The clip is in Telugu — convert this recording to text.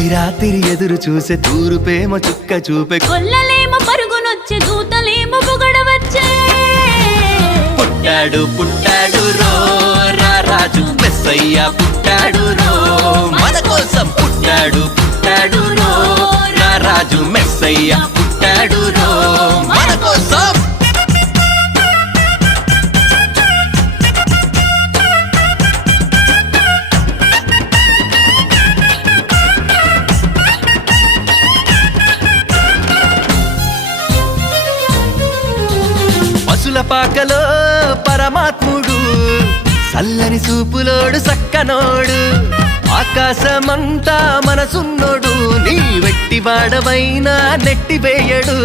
తొలి రాత్రి ఎదురు చూసే తూరుపేమ చుక్క చూపే కొల్లలేమో పరుగునొచ్చే దూతలేమో పొగడవచ్చే పుట్టాడు పుట్టాడు రో రా రాజు మెస్సయ్య పుట్టాడు రో మన కోసం పుట్టాడు పుట్టాడు రో రా రాజు మెస్సయ్య పుట్టాడు రో మన కోసం పశుల పాకలో పరమాత్ముడు చల్లని చూపులోడు సక్కనోడు ఆకాశమంతా మనసున్నోడు నీ వెట్టివాడవైనా నెట్టివేయడు